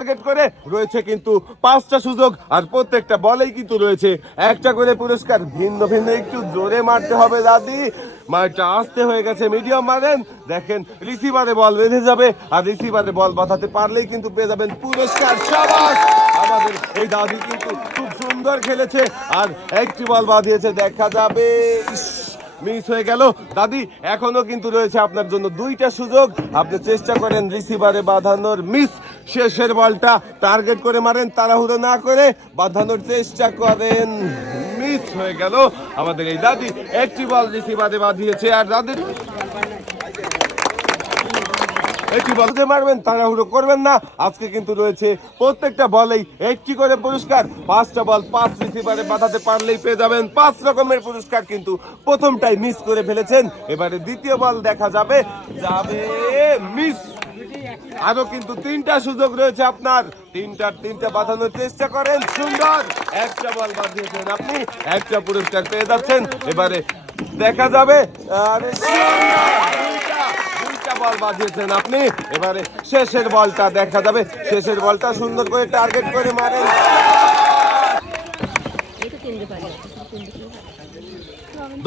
Target করে রয়েছে কিন্তু 5টা সুযোগ, আর প্রত্যেকটা বলেই কিন্তু রয়েছে একটা করে পুরস্কার। ভিন্ন ভিন্ন একটু জোরে মারতে হবে দাদি, মারটা আস্তে হয়ে গেছে, মিডিয়াম মারেন। দেখেন রিসিভারে বল বেঁধে যাবে, আর রিসিভারে বল বাঁধাতে পারলেই কিন্তু পেয়ে যাবেন পুরস্কার। শাবাশ! আমাদের এই দাদি কিন্তু খুব সুন্দর খেলেছে, আর একটি বল বাঁধিয়েছে, দেখা যাবে। মিস হয়ে গেল দাদি। এখনো কিন্তু রয়েছে আপনার জন্য 2টা সুযোগ, আপনি চেষ্টা করেন রিসিভারে বাঁধানোর। মিস, শেষের বলটা টার্গেট করে মারেন, তাড়াহুড়ো না করে বাঁধানোর চেষ্টা করেন। মিস হয়ে গেল আমাদের এই দাদি। একটি বল রিসিভারে বাঁধিয়েছে, আর দাদির একটি বলতে মারবেন, তাড়াহুড়ো করবেন না। আজকে কিন্তু রয়েছে প্রত্যেকটা বলেই একটি করে পুরস্কার। 5টা বল 5 রিসিভারে বাঁধাতে পারলেই পেয়ে যাবেন 5 রকমের পুরস্কার। কিন্তু প্রথমটাই মিস করে ফেলেছেন, এবারে দ্বিতীয় বল দেখা যাবে। মিস। আরো কিন্তু 3টা সুযোগ রয়েছে আপনার, তিনটা বাঁধানোর চেষ্টা করেন। সুন্দর, একটা বল বাঁধিয়েছেন আপনি, একটা পুরস্কার পেয়ে যাচ্ছেন। এবারে দেখা যাবে। আরে দুইটা বল বাঁধিয়েছেন আপনি, এবারে শেষের বলটা দেখা যাবে। শেষের বলটা সুন্দর করে টার্গেট করে মারেন।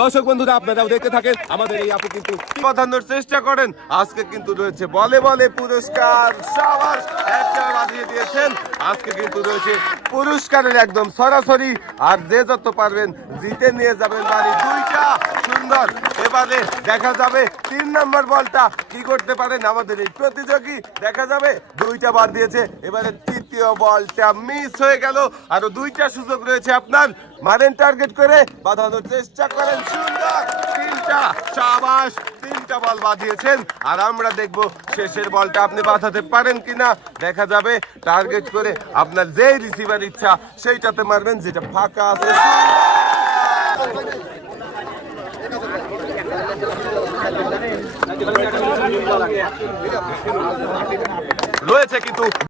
দর্শক বন্ধুরা, আপনারাও দেখতে থাকেন, আমাদের এই আপু কিন্তু বাঁধানোর চেষ্টা করেন। আজকে কিন্তু রয়েছে বলে বলে পুরস্কার। শাবাশ! একটা বাঁধিয়ে দিয়েছেন। আজকে কিন্তু রয়েছে পুরস্কারের একদম সরাসরি, আর যে যত পারবেন জিতে নিয়ে যাবেন বাড়ি। 2টা সুন্দর। এবারে দেখা যাবে 3 নম্বর বলটা কি করতে পারেন আমাদের এই প্রতিযোগী। দেখা যাবে 2টা বাদ দিয়েছে, এবারে তৃতীয় বলটা মিস হয়ে গেল। আরো 2টা সুযোগ রয়েছে আপনার, মারেন টার্গেট করে, বাঁধানোর চেষ্টা করেন। সুন্দর, 3টা। শাবাশ! 3টা বল বাঁধিয়েছেন, আর আমরা দেখব শেষের বলটা আপনি বাঁধাতে পারেন কিনা। দেখা যাবে টার্গেট করে আপনার যেই রিসিভার ইচ্ছা সেইটাতে মারবেন, যেটা ফাঁকা আছে। রয়েছে কিন্তু